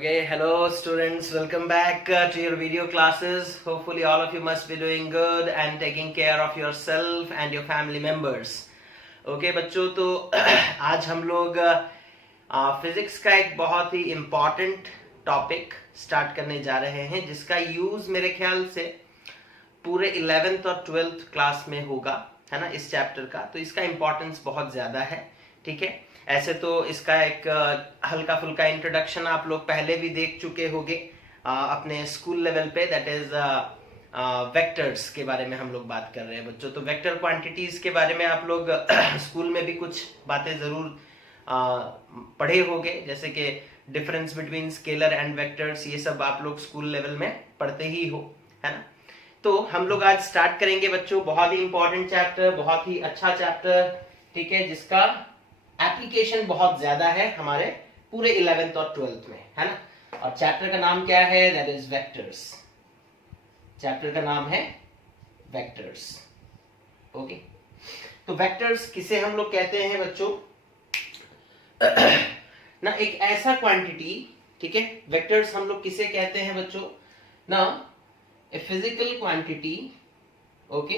Okay, hello students, welcome back to your video classes. Hopefully all of you must be doing good and taking care of yourself and your family members. Okay बच्चों, तो आज हम लोग physics का एक बहुत ही important topic start करने जा रहे हैं, जिसका यूज मेरे ख्याल से पूरे 11th और 12th क्लास में होगा, है ना, इस चैप्टर का। तो इसका इम्पोर्टेंस बहुत ज्यादा है, ठीक है। ऐसे तो इसका एक हल्का फुल्का इंट्रोडक्शन आप लोग पहले भी देख चुके होंगे अपने स्कूल लेवल पे, दैट इज वेक्टर्स के बारे में हम लोग बात कर रहे हैं बच्चों। तो वेक्टर क्वांटिटीज के बारे में आप लोग स्कूल में भी कुछ बातें जरूर पढ़े होंगे, जैसे कि difference between scalar and vectors, ये सब आप लोग स्कूल लेवल में पढ़ते ही हो, है ना। तो हम लोग आज स्टार्ट करेंगे बच्चों, बहुत ही इंपॉर्टेंट चैप्टर, बहुत ही अच्छा चैप्टर, ठीक है, जिसका एप्लीकेशन बहुत ज्यादा है हमारे पूरे 11th और 12th में, है ना। और चैप्टर का नाम क्या है? That is vectors. चैप्टर का नाम है वेक्टर्स। ओके, तो वेक्टर्स किसे हम लोग कहते हैं बच्चों? ना एक ऐसा क्वांटिटी, ठीक है, वेक्टर्स हम लोग किसे कहते हैं बच्चों? ना ए physical quantity, okay,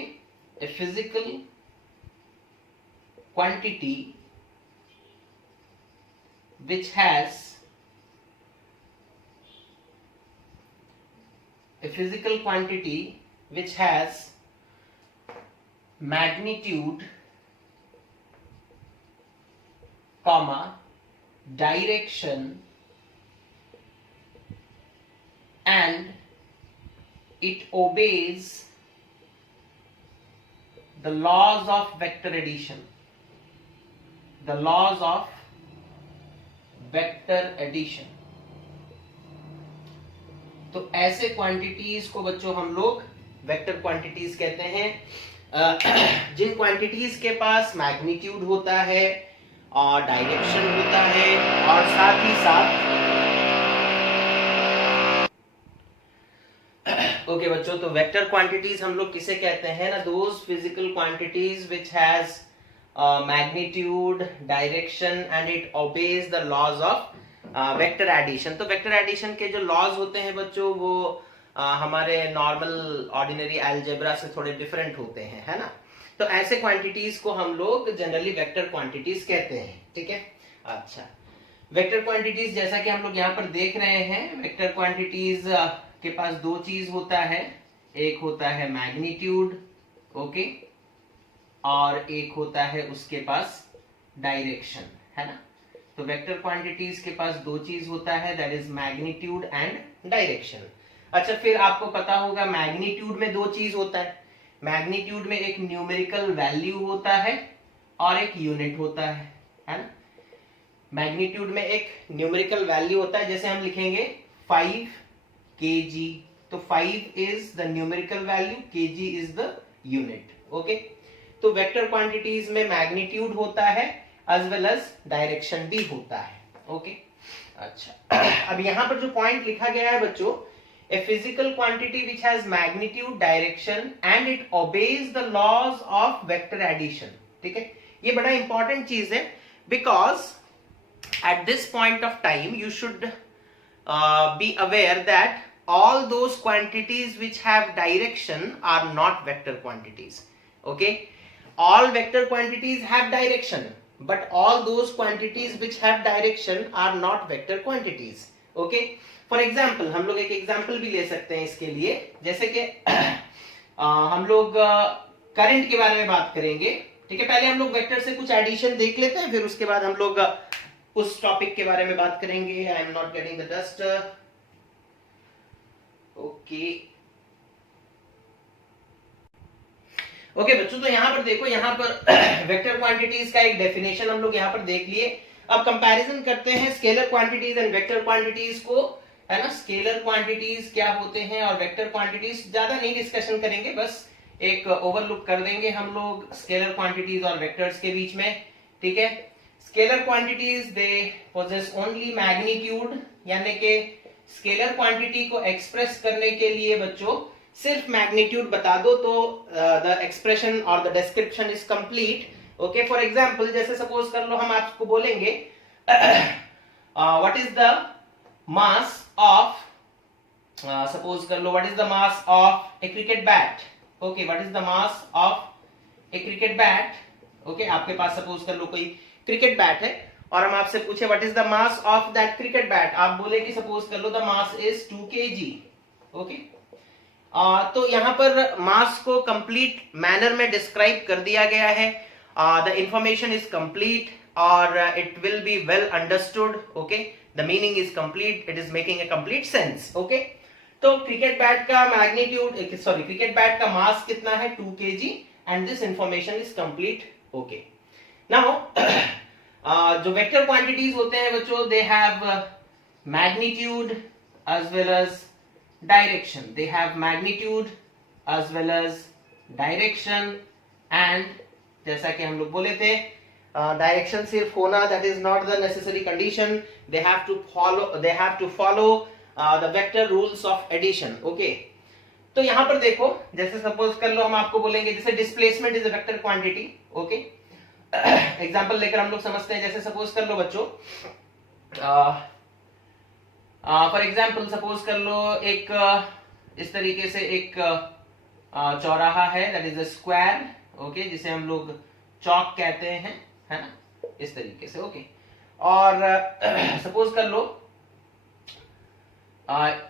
A physical quantity which has a physical quantity which has magnitude, comma, direction and it obeys the laws of vector addition, the laws of vector addition. तो ऐसे क्वांटिटीज को बच्चों हम लोग वेक्टर क्वांटिटीज कहते हैं, जिन quantities के पास magnitude होता है और डायरेक्शन होता है और साथ ही साथ ओके बच्चों, तो वेक्टर क्वांटिटीज हम लोग किसे कहते हैं ना? Those physical quantities which has magnitude, direction and it obeys the laws of vector addition। तो वेक्टर एडिशन के जो लॉज होते हैं बच्चों, वो हमारे नॉर्मल ऑर्डिनरी अलजेब्रा से थोड़े डिफरेंट होते हैं, है ना। तो ऐसे क्वांटिटीज को हम लोग जनरली वेक्टर क्वांटिटीज कहते हैं, ठीक है। अच्छा, वेक्टर क्वांटिटीज जैसा कि हम लोग यहाँ पर देख रहे हैं, वेक्टर क्वांटिटीज के पास दो चीज होता है, एक होता है मैग्नीट्यूड, ओके, और एक होता है उसके पास डायरेक्शन, है ना। तो वेक्टर क्वांटिटीज के पास दो चीज होता है, that is magnitude and direction. अच्छा, फिर आपको पता होगा मैग्नीट्यूड में दो चीज होता है। मैग्नीट्यूड में एक न्यूमेरिकल वैल्यू होता है और एक यूनिट होता है ना। मैग्नीट्यूड में एक न्यूमेरिकल वैल्यू होता है, जैसे हम लिखेंगे 5 kg, तो 5 is the numerical value, kg is the unit, okay. तो वेक्टर क्वांटिटीज में मैग्नीट्यूड होता है एज वेल एज डायरेक्शन भी होता है, ओके। अच्छा, अब यहां पर जो पॉइंट लिखा गया है बच्चों, a physical quantity which has magnitude, direction and it obeys the laws of vector addition, ठीक है। ये बड़ा इंपॉर्टेंट चीज है, because at this point of time you should be aware that all those quantities which have direction are not vector quantities, okay. All vector quantities have direction, but all those quantities which have direction are not vector quantities, okay. For example, हम लोग एक example भी ले सकते हैं इसके लिए, जैसे कि हम लोग करंट के बारे में बात करेंगे, ठीक है। पहले हम लोग वेक्टर से कुछ एडिशन देख लेते हैं, फिर उसके बाद हम लोग उस टॉपिक के बारे में बात करेंगे। I am not getting the dust, okay okay बच्चों, तो यहां पर देखो, यहां पर वेक्टर क्वांटिटीज का एक डेफिनेशन हम लोग यहां पर देख लिए। अब कंपैरिजन करते हैं scalar quantities and vector quantities को, है ना। स्केलर क्वांटिटीज क्या होते हैं और वेक्टर क्वांटिटीज, ज्यादा नहीं डिस्कशन करेंगे, बस एक ओवरलुक कर देंगे हम लोग स्केलर क्वांटिटीज और वेक्टर्स के बीच में, ठीक है। Scalar quantities they possess only magnitude, यानी कि स्केलर क्वांटिटी को एक्सप्रेस करने के लिए बच्चों सिर्फ मैग्नीट्यूड बता दो तो द एक्सप्रेशन और the description is complete, okay. For example, जैसे सपोज कर लो हम आपको बोलेंगे what is the mass of suppose कर लो what is the mass of a cricket bat. Okay, what is the mass of a cricket bat. Okay, आपके पास सपोज कर लो कोई क्रिकेट बैट है और हम आपसे पूछे what is the mass of that cricket bat, आप बोले कि सपोज कर लो the mass is 2 kg. Okay, तो यहां पर मास को कंप्लीट मैनर में डिस्क्राइब कर दिया गया है. द इंफॉर्मेशन इज कंप्लीट और it will be well understood. Okay, the meaning is complete, it is making a complete sense. Okay, तो क्रिकेट बैट का मैग्नीट्यूड क्रिकेट बैट का मास कितना है 2 kg and this information is complete. Okay, now जो vector quantities होते हैं बच्चों, they have magnitude as well as direction. They have magnitude as well as direction and जैसा कि हम लोग बोले थे डायरेक्शन सिर्फ होना that is not the necessary condition. They have to follow the vector rules of addition. Okay, तो यहां पर देखो जैसे सपोज कर लो हम आपको बोलेंगे जैसे displacement is a vector quantity. Okay, example लेकर हम लोग समझते हैं. जैसे सपोज कर लो बच्चों फॉर एग्जाम्पल सपोज कर लो एक इस तरीके से एक चौराहा है that is a square. Okay, जिसे हम लोग चौक कहते हैं, है ना, इस तरीके से. ओके, और सपोज कर लो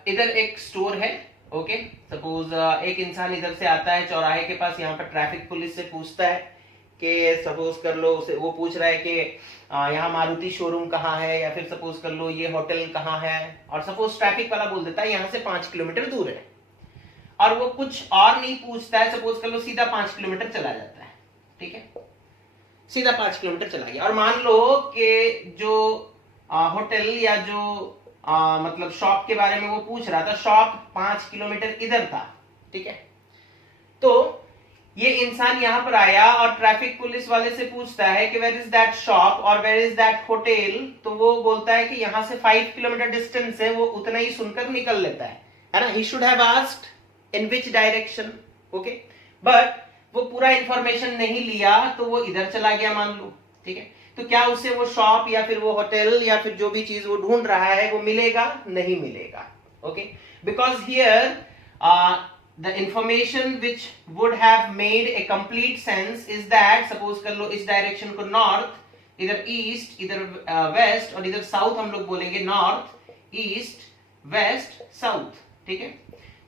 इधर एक स्टोर है. ओके, सपोज एक इंसान इधर से आता है चौराहे के पास, यहाँ पर ट्रैफिक पुलिस से पूछता है कि सपोज कर लो उसे वो पूछ रहा है कि यहाँ मारुति शोरूम कहाँ है, या फिर सपोज कर लो ये होटल कहाँ है, और सपोज ट्रैफिक वाला बोल देता है यहाँ से 5 किलोमीटर दूर है, और वो कुछ और नहीं पूछता है, सपोज कर लो सीधा 5 किलोमीटर चला जाता है. ठीक है, सीधा 5 किलोमीटर चला गया. और मान लो कि जो होटल या जो मतलब शॉप के बारे में वो पूछ रहा था, शॉप 5 किलोमीटर इधर था. ठीक है, तो ये इंसान यहां पर आया और ट्रैफिक पुलिस वाले से पूछता है कि वेयर इज दैट शॉप और वेयर इज दैट होटल. तो वो बोलता है कि यहां से 5 किलोमीटर डिस्टेंस है. वो उतना ही सुनकर निकल लेता है ना. He should have asked in which direction. Okay, but वो पूरा इंफॉर्मेशन नहीं लिया तो वो इधर चला गया मान लो. ठीक है, तो क्या उसे वो शॉप या फिर वो होटल या फिर जो भी चीज वो ढूंढ रहा है वो मिलेगा? नहीं मिलेगा. Okay, because here the information which would have made a complete sense is that suppose कर लो इस डायरेक्शन को नॉर्थ, इधर ईस्ट, इधर वेस्ट और इधर साउथ हम लोग बोलेंगे नॉर्थ ईस्ट वेस्ट साउथ. ठीक है,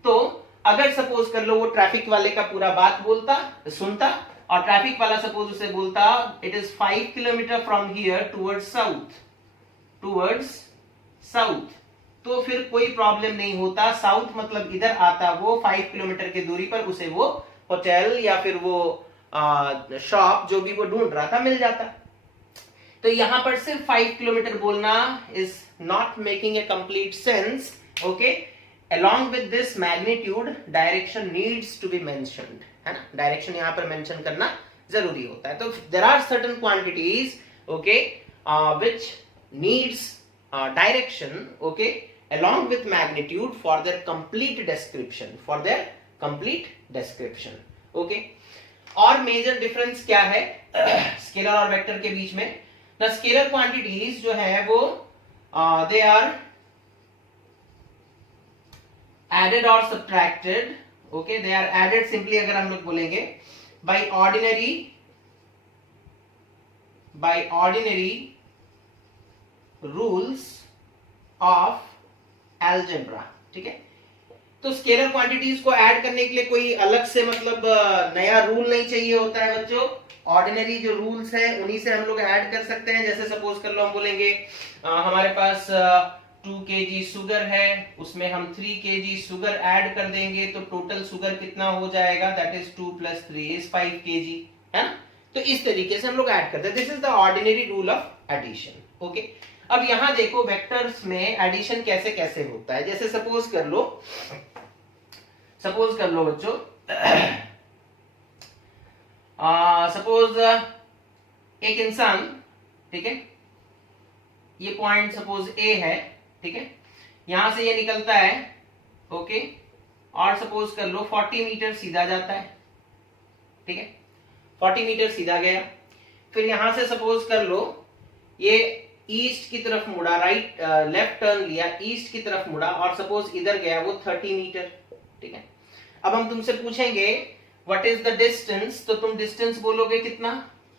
तो अगर सपोज कर लो वो ट्रैफिक वाले का पूरा बात बोलता सुनता और ट्रैफिक वाला सपोज उसे बोलता it is 5 kilometre from here towards south, तो फिर कोई प्रॉब्लम नहीं होता. साउथ मतलब इधर आता वो 5 किलोमीटर की दूरी पर उसे वो होटल या फिर वो शॉप जो भी वो ढूंढ रहा था मिल जाता. तो यहां पर सिर्फ 5 किलोमीटर बोलना is not making a complete sense. Okay, along with this magnitude direction needs to be mentioned, है ना. डायरेक्शन यहां पर मेंशन करना जरूरी होता है. तो there are certain quantities okay which needs direction okay along with magnitude for their complete description. okay, और मेजर डिफरेंस क्या है स्केलर और वेक्टर के बीच में? द स्केलर क्वांटिटीज जो है वो they are added or subtracted. okay, they are added simply अगर हम लोग बोलेंगे by ordinary rules of algebra. ठीक है, तो स्केलर क्वांटिटीज को ऐड करने के लिए कोई अलग से मतलब नया रूल नहीं चाहिए होता है बच्चों. ऑर्डिनरी जो रूल्स हैं उन्हीं से हम लोग ऐड कर सकते हैं. जैसे सपोज कर लो हम बोलेंगे हमारे पास 2 kg शुगर है, उसमें हम 3 kg शुगर ऐड कर देंगे तो टोटल शुगर कितना हो जाएगा? दैट इज 2 + 3 इज 5 kg, है ना. तो इस तरीके से हम लोग ऐड करते हैं. This is the ordinary rule of addition. Okay, अब यहां देखो वेक्टर्स में एडिशन कैसे कैसे होता है. जैसे सपोज कर लो बच्चों सपोज एक इंसान, ठीक है, ये पॉइंट सपोज ए है, ठीक है, यहां से ये निकलता है. ओके, और सपोज कर लो 40 मीटर सीधा जाता है. ठीक है, 40 मीटर सीधा गया. फिर यहां से सपोज कर लो ये ईस्ट की तरफ मुड़ा, राइट लेफ्ट टर्न लिया, ईस्ट की तरफ मुड़ा और सपोज इधर गया वो 30 मीटर, ठीक है। अब हम तुमसे पूछेंगे व्हाट इज द डिस्टेंस, तो तुम डिस्टेंस बोलोगे कितना,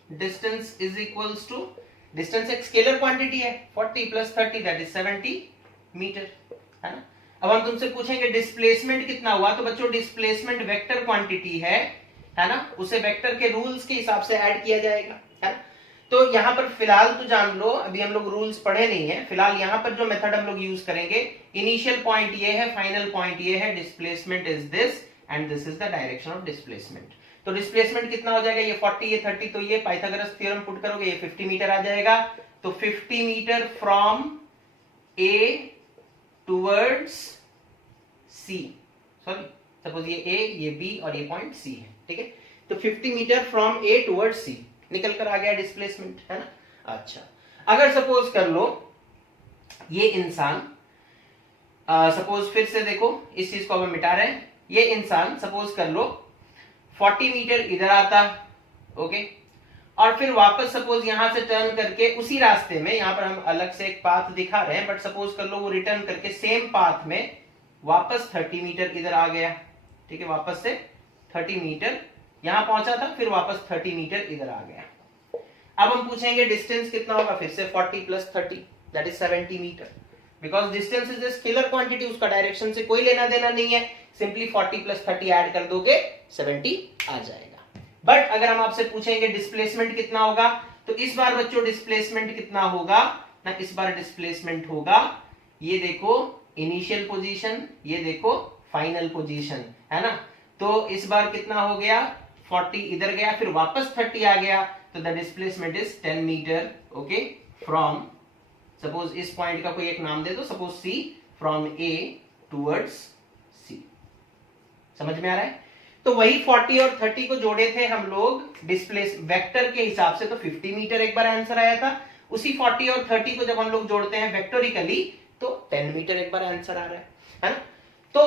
distance is equals to, distance एक स्केलर क्वांटिटी है, 40 प्लस 30 दैट इज 70 मीटर, है ना। अब हम तुमसे पूछेंगे डिस्प्लेसमेंट कितना हुआ, तो बच्चों डिस्प्लेसमेंट वेक्टर क्वांटिटी है ना, उसे वेक्टर के रूल्स के हिसाब से ऐड किया जाएगा, है ना। तो यहां पर फिलहाल तो जान लो, अभी हम लोग रूल्स पढ़े नहीं है, फिलहाल यहां पर जो मेथड हम लोग यूज करेंगे, इनिशियल पॉइंट ये है, फाइनल पॉइंट ये है, displacement is this and this is the direction of displacement. तो डिस्प्लेसमेंट कितना हो जाएगा, ये 40 ये 30, तो ये पाइथागोरस थ्योरम पुट करोगे ये 50 मीटर आ जाएगा। तो 50 metre from A towards C, sorry suppose ये ए, ये बी और ये पॉइंट सी है, ठीक है। तो 50 मीटर फ्रॉम ए टुवर्ड्स सी निकल कर आ गया डिस्प्लेसमेंट, है ना। अच्छा, अगर सपोज कर लो ये इंसान, सपोज फिर से देखो इस चीज को अब हम मिटा रहे हैं, ये इंसान सपोज कर लो 40 मीटर इधर आता, ओके, और फिर वापस सपोज यहां से टर्न करके उसी रास्ते में, यहां पर हम अलग से एक पाथ दिखा रहे हैं, बट सपोज कर लो वो रिटर्न करके सेम पाथ में वापस 30 मीटर इधर आ गया, ठीक है, वापस से 30 मीटर यहां पहुंचा था, फिर वापस 30 मीटर इधर आ गया। अब हम पूछेंगे डिस्टेंस कितना होगा, फिर से 40 plus 30 that is 70 metre, because distance is a scalar quantity, उसका डायरेक्शन से कोई लेना देना नहीं है, सिंपली 40 प्लस 30 ऐड कर दोगे 70 आ जाएगा। बट अगर हम आपसे पूछेंगे डिस्प्लेसमेंट कितना होगा, तो इस बार बच्चों डिस्प्लेसमेंट कितना होगा ना, इस बार डिस्प्लेसमेंट होगा, ये देखो इनिशियल पोजीशन, ये देखो फाइनल पोजीशन, है ना। तो इस बार कितना हो गया, 40 इधर गया, फिर वापस 30 आ गया, तो the displacement is 10 meter, okay, from, suppose इस पॉइंट का कोई एक नाम दे दो, suppose C, from A towards C. समझ में आ रहा है। तो वही 40 और 30 को जोड़े थे हम लोग डिस्प्लेस वेक्टर के हिसाब से, तो 50 मीटर एक बार आंसर आया था, उसी 40 और 30 को जब हम लोग जोड़ते हैं वेक्टोरिकली तो 10 मीटर एक बार आंसर आ रहा है ना। तो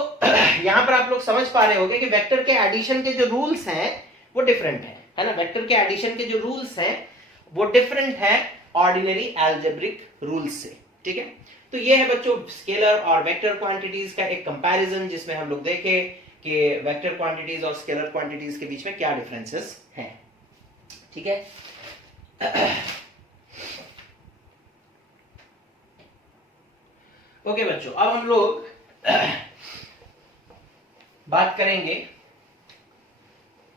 यहां पर आप लोग समझ पा रहे होंगे कि वेक्टर के एडिशन के जो रूल्स हैं वो डिफरेंट है ना, वेक्टर के एडिशन के जो रूल्स हैं वो डिफरेंट है ऑर्डिनरी अलजेब्रिक रूल्स से, ठीक है। तो ये है बच्चों स्केलर और वेक्टर क्वांटिटीज का एक कंपैरिजन, जिसमें हम लोग देखे कि वेक्टर क्वांटिटीज और स्केलर क्वांटिटीज के बीच में क्या डिफरेंसेस हैं, ठीक है। ओके बच्चों, अब हम लोग बात करेंगे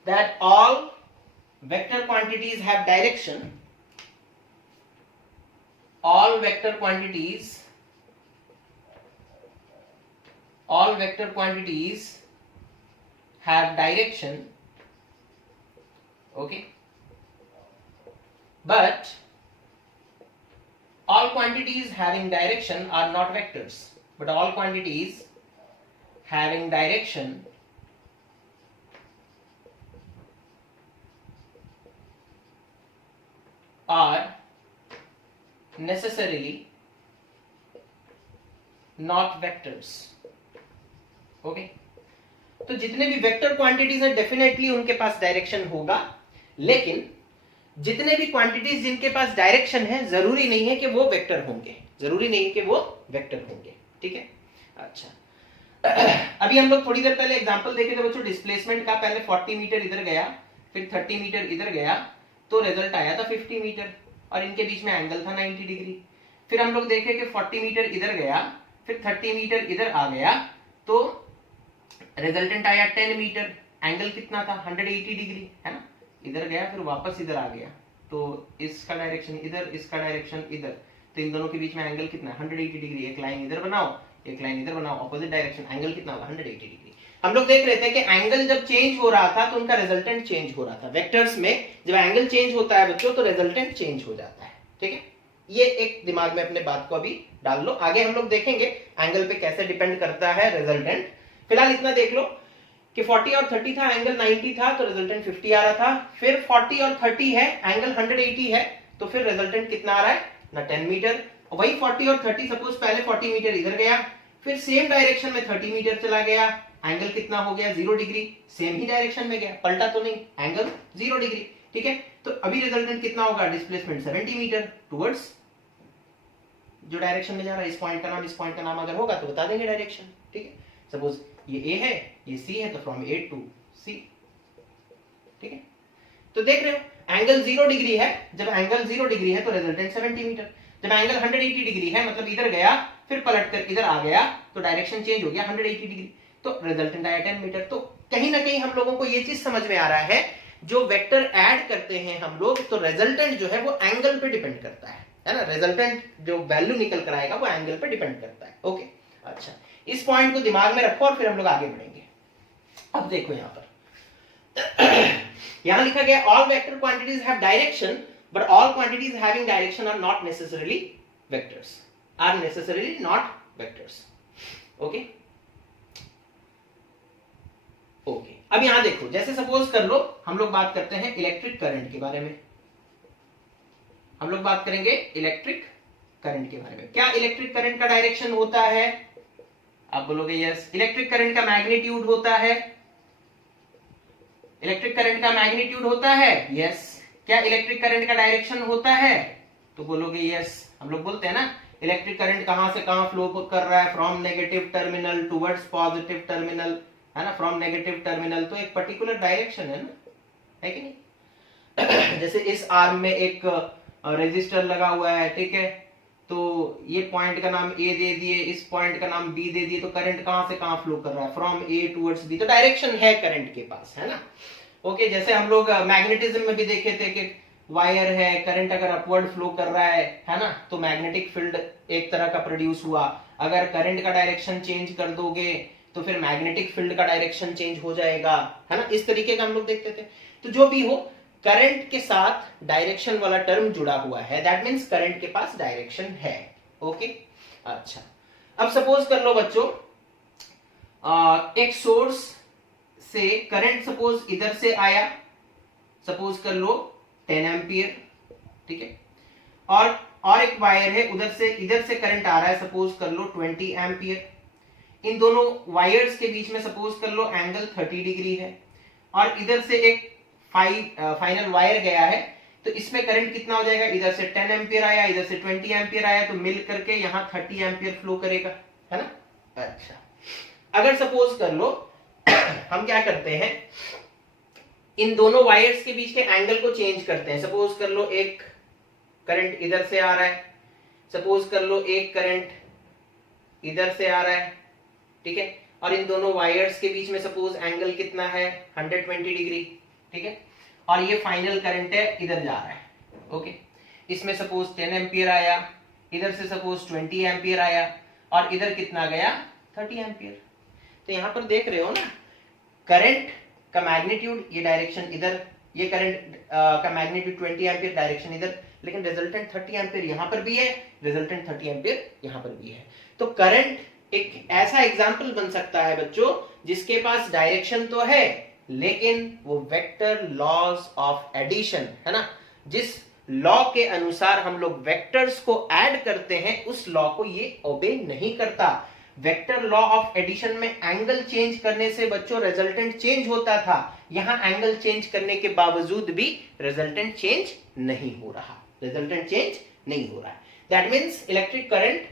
that all vector quantities have direction, all vector quantities have direction, okay, but all quantities having direction are not vectors, but all quantities having direction are necessarily not vectors, okay। तो जितने भी vector quantities हैं definitely उनके पास direction होगा, लेकिन जितने भी quantities जिनके पास डायरेक्शन है जरूरी नहीं है कि वो वेक्टर होंगे, जरूरी नहीं है कि वो वेक्टर होंगे, ठीक है। अच्छा, अभी हम लोग थोड़ी देर पहले एग्जांपल देखे थे बच्चों डिस्प्लेसमेंट का, पहले 40 मीटर इधर गया, फिर 30 मीटर इधर गया, तो रिजल्ट आया था 50 मीटर और इनके बीच में एंगल था 90 डिग्री। फिर हम लोग देखे कि 40 मीटर इधर गया, फिर 30 मीटर इधर आ गया, तो रिजल्टेंट आया 10 मीटर, एंगल कितना था 180 डिग्री, है ना। इधर गया फिर वापस इधर आ गया, तो इसका डायरेक्शन इधर, इसका डायरेक्शन इधर, तो इन दोनों के बीच में एंगल कितना 180 डिग्री। एक लाइन इधर बनाओ, एक लाइन इधर बनाओ, ऑपोजिट डायरेक्शन, एंगल कितना होगा 180 डिग्री। हम लोग देख रहे थे कि एंगल जब चेंज हो रहा था तो उनका रिजल्टेंट चेंज हो रहा था। वेक्टर्स में जब एंगल चेंज होता है बच्चों तो रिजल्टेंट चेंज हो जाता है, ठीक है। ये एक दिमाग में अपने बात को अभी डाल लो, आगे हम लोग देखेंगे एंगल पे कैसे डिपेंड करता है रिजल्टेंट। फिलहाल इतना देख लो कि 40 और 30 था, एंगल 90 था तो रिजल्टेंट 50 आ रहा था। फिर 40 और 30 है, एंगल 180 है, तो फिर रिजल्टेंट कितना आ रहा है ना 10 मीटर। वही 40 और 30 सपोज पहले 40 मीटर इधर गया, फिर सेम डायरेक्शन में 30 मीटर चला गया, एंगल कितना हो गया 0 डिग्री, सेम ही डायरेक्शन में गया, पलटा तो नहीं, एंगल 0 डिग्री, ठीक है। तो अभी रिजल्टेंट कितना होगा डिस्प्लेसमेंट 70 मीटर टुवर्ड्स जो डायरेक्शन में जा रहा है, इस पॉइंट का नाम अगर होगा तो बता देंगे डायरेक्शन, ठीक है। सपोज ये ए है, ये सी है, तो फ्रॉम ए टू सी, ठीक है। तो देख रहे हो एंगल 0 डिग्री है, जब एंगल 0 डिग्री है तो रिजल्टेंट 70 मीटर। जब एंगल 180 डिग्री है, मतलब इधर गया फिर पलट कर इधर आ गया, तो डायरेक्शन चेंज हो गया 180 डिग्री, तो रिजल्टेंट आया 10 मीटर। तो कहीं ना कहीं हम लोगों को ये चीज समझ में आ रहा है, जो वेक्टर ऐड करते हैं हम लोग, तो रिजल्टेंट जो है वो एंगल पे डिपेंड करता है ना। रिजल्टेंट जो वैल्यू निकल कर आएगा वो एंगल पे डिपेंड करता है। ओके, अच्छा, इस पॉइंट को दिमाग में रखो और फिर हम लोग आगे बढ़ेंगे। अब देखो यहां पर यहां लिखा गया all vector quantities have direction but all quantities having direction are not necessarily vectors, are necessarily not vectors. Okay okay, अब यहां देखो, जैसे सपोज कर लो हम लोग बात करते हैं इलेक्ट्रिक करंट के बारे में, हम लोग बात करेंगे इलेक्ट्रिक करंट के बारे में। क्या इलेक्ट्रिक करंट का डायरेक्शन होता है? आप बोलोगे यस। इलेक्ट्रिक करंट का मैग्नीट्यूड होता है, इलेक्ट्रिक करंट का मैग्नीट्यूड होता है, यस। क्या इलेक्ट्रिक करंट का डायरेक्शन होता है? तो बोलोगे यस। हम लोग बोलते हैं ना इलेक्ट्रिक करंट कहां से कहां फ्लो कर रहा है, from negative terminal towards positive terminal, है ना, फ्रॉम नेगेटिव टर्मिनल, तो एक पर्टिकुलर डायरेक्शन है ना, है कि नहीं। जैसे इस आर्म में एक रेजिस्टर लगा हुआ है, ठीक है, तो ये पॉइंट का नाम ए दे दिए, इस पॉइंट का नाम बी दे दिए, तो करंट कहां से कहां फ्लो कर रहा है, फ्रॉम ए टुवर्ड्स बी, तो डायरेक्शन है करंट के पास, है ना। ओके, जैसे हम लोग मैग्नेटिज्म में भी देखे थे कि वायर है, करंट अगर अपवर्ड फ्लो कर रहा है ना, तो मैग्नेटिक फील्ड एक तरह का प्रोड्यूस हुआ। अगर करंट का डायरेक्शन चेंज कर दोगे तो फिर मैग्नेटिक फील्ड का डायरेक्शन चेंज हो जाएगा, है ना। इस तरीके का हम लोग देखते थे। तो जो भी हो, करंट के साथ डायरेक्शन वाला टर्म जुड़ा हुआ है, दैट मींस करंट के पास डायरेक्शन है। ओके, अच्छा, अब सपोज कर लो बच्चों, एक सोर्स से करंट सपोज इधर से आया, सपोज कर लो 10 एम्पियर, ठीक है, और एक वायर है, उधर से इधर से करंट आ रहा है, सपोज कर लो 20 एम्पियर। इन दोनों वायर्स के बीच में सपोज कर लो एंगल 30 डिग्री है, और इधर से एक फाइनल वायर गया है, तो इसमें करंट कितना हो जाएगा, इधर से 10 एम्पियर आया, इधर से 20 एम्पियर आया, तो मिल करके यहां 30 एम्पियर फ्लो करेगा, है ना। अच्छा, अगर सपोज कर लो हम क्या करते हैं, इन दोनों वायर्स के बीच के एंगल को चेंज करते हैं। सपोज कर लो एक करंट इधर से आ रहा है, सपोज कर लो एक करंट इधर से आ रहा है, ठीक है, और इन दोनों वायर्स के बीच में सपोज एंगल कितना है, 120 डिग्री, ठीक है, और ये फाइनल करंट है, इधर जा रहा है। ओके, इसमें सपोज 10 एम्पियर आया, इधर से सपोज 20 एम्पियर आया, और इधर कितना गया, 30 एम्पियर। तो यहां पर देख रहे हो ना, करंट का मैग्नीट्यूड ये डायरेक्शन इधर, ये करंट का मैग्नीट्यूड 20 एम्पियर, डायरेक्शन इधर, लेकिन रिजल्टेंट 30 एम्पियर यहां पर भी है, रिजल्टेंट 30 एम्पियर यहां पर भी है। तो करंट एक ऐसा एग्जाम्पल बन सकता है बच्चों, जिसके पास डायरेक्शन तो है लेकिन वो वेक्टर लॉज ऑफ एडिशन, है ना, जिस लॉ के अनुसार हम लोग वेक्टर्स को ऐड करते हैं, उस लॉ को ये ओबे नहीं करता। वेक्टर लॉ ऑफ एडिशन में एंगल चेंज करने से बच्चों रिजल्टेंट चेंज होता था, यहां एंगल चेंज करने के बावजूद भी रिजल्टेंट चेंज नहीं हो रहा, रिजल्टेंट चेंज नहीं हो रहा है। That means electric current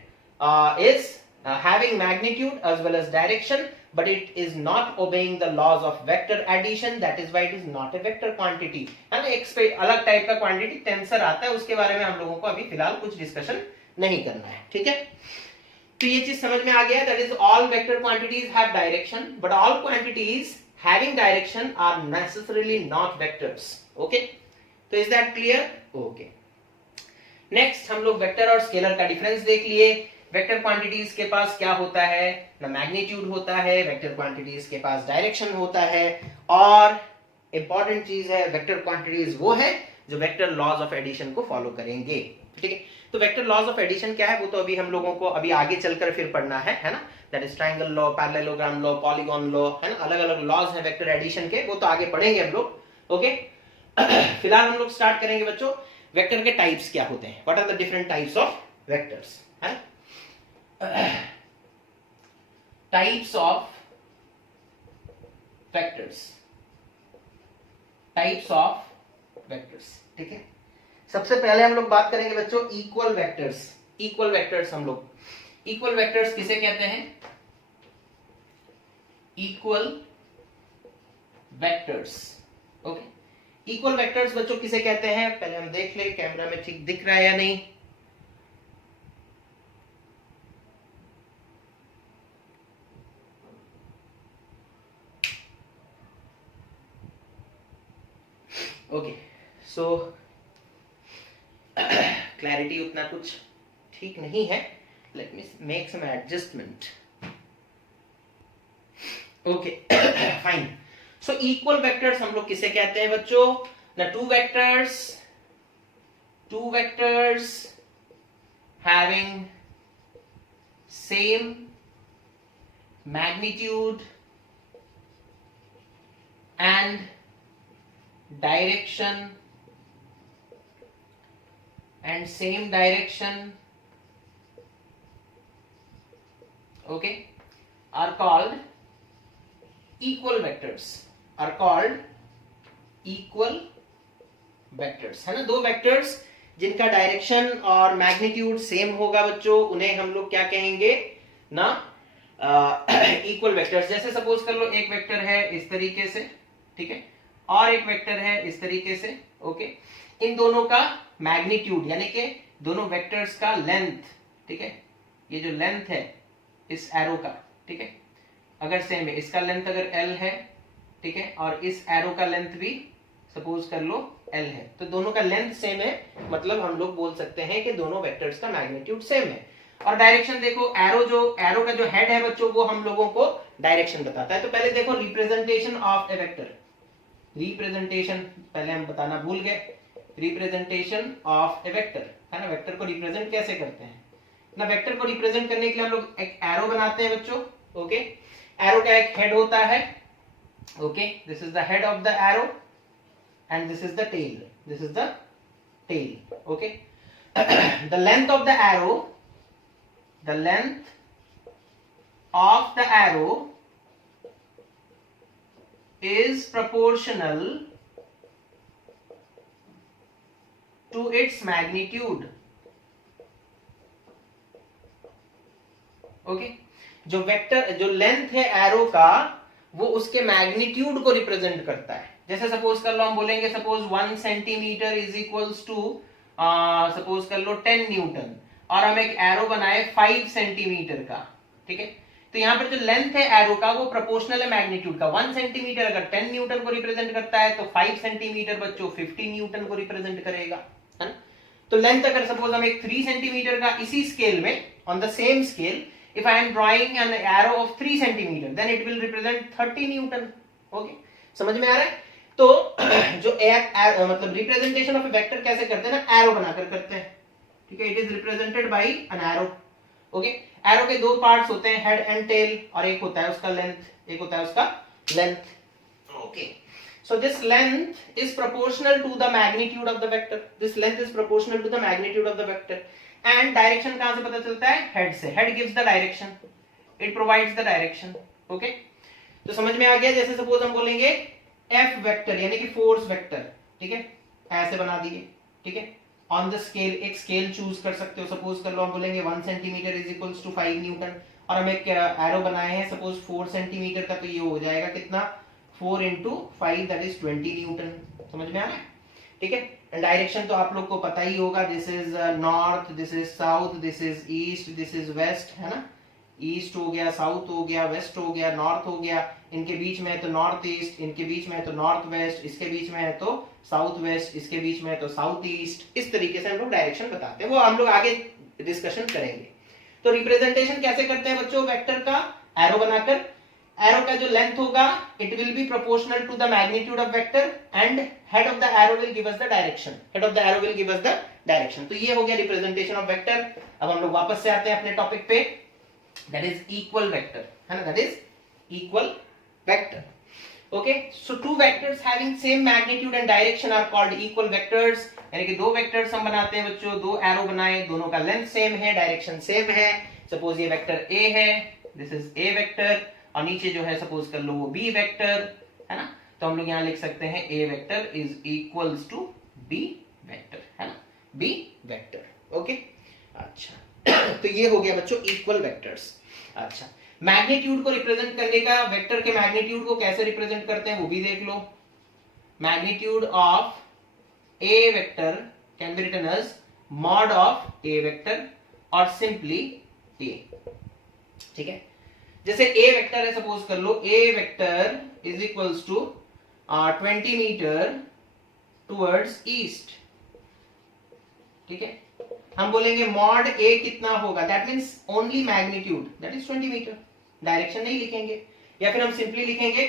is having magnitude as well as direction, but it is not obeying the laws of vector addition, that is why it is not a vector quantity, है ना। एक अलग type का quantity tensor आता है, उसके बारे में हम लोगों को अभी फिलहाल कुछ डिस्कशन नहीं करना है, ठीक है। तो ये चीज समझ में आ गया, that is all vector quantities have direction, but all quantities having direction are necessarily not vectors. Okay, तो is that clear? Okay. Next हम लोग वेक्टर और स्केलर का डिफरेंस देख लिए। वेक्टर क्वांटिटीज के पास क्या होता है ना, मैग्नीट्यूड होता है, वेक्टर क्वांटिटीज के पास डायरेक्शन होता है, और इंपॉर्टेंट चीज है वेक्टर क्वांटिटीज वो है जो वेक्टर लॉज ऑफ एडिशन को फॉलो करेंगे, ठीक है। तो वेक्टर लॉज ऑफ एडिशन क्या है वो तो अभी हम लोगों को अभी आगे चलकर फिर पढ़ना है ना। That is triangle law, parallelogram law, polygon law, है ना, अलग अलग लॉज है वेक्टर एडिशन के, वो तो आगे पढ़ेंगे हम लोग। ओके, फिलहाल हम लोग स्टार्ट करेंगे बच्चों, वेक्टर के टाइप्स क्या होते हैं, what are the different types of vectors, है ना। Types of vectors, types of vectors, ठीक है। सबसे पहले हम लोग बात करेंगे बच्चों इक्वल वेक्टर्स, इक्वल वेक्टर्स हम लोग इक्वल वेक्टर्स किसे कहते हैं? Equal vectors. Okay, equal vectors बच्चों किसे कहते हैं? पहले हम देख ले कैमरा में ठीक दिख रहा है या नहीं। ओके, सो क्लैरिटी उतना कुछ ठीक नहीं है, let me make some adjustment. Okay fine. So equal vectors हम लोग किसे कहते हैं बच्चों? ना two vectors having same magnitude and direction and same direction, okay, are called equal vectors, are called equal vectors, है ना। दो वेक्टर्स जिनका डायरेक्शन और मैग्नीट्यूड सेम होगा बच्चों, उन्हें हम लोग क्या कहेंगे ना? Equal vectors. जैसे सपोज कर लो एक वेक्टर है इस तरीके से, ठीक है, और एक वेक्टर है इस तरीके से। ओके, इन दोनों का मैग्नीट्यूड यानी कि दोनों वेक्टर्स का लेंथ, ठीक है, ये जो लेंथ है इस एरो का, ठीक है, अगर सेम है, इसका लेंथ अगर l है, ठीक है, और इस एरो का लेंथ भी सपोज कर लो l है, तो दोनों का लेंथ सेम है, मतलब हम लोग बोल सकते हैं कि दोनों वेक्टर्स का मैग्नीट्यूड सेम है। और डायरेक्शन देखो, एरो का जो हेड है बच्चों वो हम लोगों को डायरेक्शन बताता है। तो पहले देखो representation of A vector, representation पहले हम बताना भूल गए, रिप्रेजेंटेशन ऑफ ए वेक्टर, है ना। वेक्टर को रिप्रेजेंट कैसे करते हैं ना? वेक्टर को रिप्रेजेंट करने के लिए हम लोग एक एरो बनाते हैं बच्चों। ओके, एरो का एक हेड होता है। Okay, this is the head of the arrow and this is the tail, this is the tail. Okay, the length of the arrow, the length of the arrow is proportional to its magnitude। Okay, जो vector, जो length है arrow का, वो उसके magnitude को represent करता है। जैसे सपोज कर लो हम बोलेंगे suppose 1 centimetre is equals to suppose कर लो 10 न्यूटन, और हम एक एरो बनाए 5 सेंटीमीटर का, ठीक है, तो यहां पर जो लेंथ है एरो का वो प्रोपोर्शनल है मैग्नीट्यूड का। 1 सेंटीमीटर अगर 10 न्यूटन को रिप्रेजेंट करता है तो 5 सेंटीमीटर बच्चों 50 न्यूटन को रिप्रेजेंट करेगा, है ना। तो लेंथ अगर सपोज हम एक 3 सेंटीमीटर का इसी स्केल में, on the same scale, if I am drawing an arrow of 3 centimetre then it will represent 30 newton. Okay, समझ में आ रहा है? तो जो मतलब रिप्रेजेंटेशन ऑफ ए वेक्टर कैसे करते हैं ना, एरो बनाकर करते हैं, ठीक है। It is represented by an arrow. Okay, arrow के दो पार्ट्स होते हैं, हेड एंड टेल, और एक होता है उसका लेंथ, एक होता है उसका length. Okay, so this length is proportional to the magnitude of the vector, this length is proportional to the magnitude of the vector. And direction कहां से पता चलता है? हेड से। Head gives the direction, it provides the direction. Okay, तो समझ में आ गया। जैसे सपोज हम बोलेंगे एफ वेक्टर यानी कि फोर्स वेक्टर, ठीक है, ऐसे बना दिए, ठीक है, ऑन द स्केल, एक स्केल चूज कर सकते हो। सपोज कर लो हम बोलेंगे 1 centimetre is equals to 5 newton, और हम एक एरो बनाए हैं सपोज 4 सेंटीमीटर का, तो ये हो जाएगा कितना? 4 into 5 दैट इज 20 न्यूटन। समझ में आ रहा है? ठीक है। डायरेक्शन तो आप लोग को पता ही होगा, this is north, this is south, this is east, this is west, है ना। ईस्ट हो गया, साउथ हो गया, वेस्ट हो गया, नॉर्थ हो गया, इनके बीच में है तो नॉर्थ ईस्ट, इनके बीच में है तो नॉर्थ वेस्ट, इसके बीच में है तो साउथ वेस्ट, इसके बीच में है तो साउथ ईस्ट। इस तरीके से हम लोग डायरेक्शन बताते हैं, वो हम लोग आगे डिस्कशन करेंगे। तो रिप्रेजेंटेशन कैसे करते हैं बच्चों वेक्टर का? एरो बनाकर। एरो का जो लेंथ होगा it will be proportional to the magnitude of vector and head of the arrow will give us the direction, head of the arrow will give us the direction. तो ये हो गया representation of vector. अब हम लोग वापस से आते हैं अपने टॉपिक पे, दैट इज इक्वल वेक्टर, है ना, that is equal vector. Okay, so two vectors having same magnitude and direction are called equal vectors. यानी कि दो वेक्टर्स हम बनाते हैं बच्चों, दो एरो बनाए, दोनों का लेंथ सेम है, डायरेक्शन सेम है। सपोज ये वेक्टर ए है, दिस इज ए वेक्टर, और नीचे जो है सपोज कर लो वो बी वेक्टर, है ना। तो हम लोग यहां लिख सकते हैं A vector is equals to B vector, है ना, बी वेक्टर। ओके, अच्छा तो ये हो गया बच्चों इक्वल वेक्टर्स। अच्छा, मैग्नीट्यूड को रिप्रेजेंट करने का, वेक्टर के मैग्नीट्यूड को कैसे रिप्रेजेंट करते हैं वो भी देख लो। Magnitude of A vector can be written as mod of A vector और सिंपली ए। ठीक है, जैसे ए वेक्टर है, सपोज कर लो A vector is equals to 20 meter towards east. ठीक है, हम बोलेंगे मॉड ए कितना होगा, that means only magnitude, that is 20 meter. Direction नहीं लिखेंगे, या फिर हम सिंपली लिखेंगे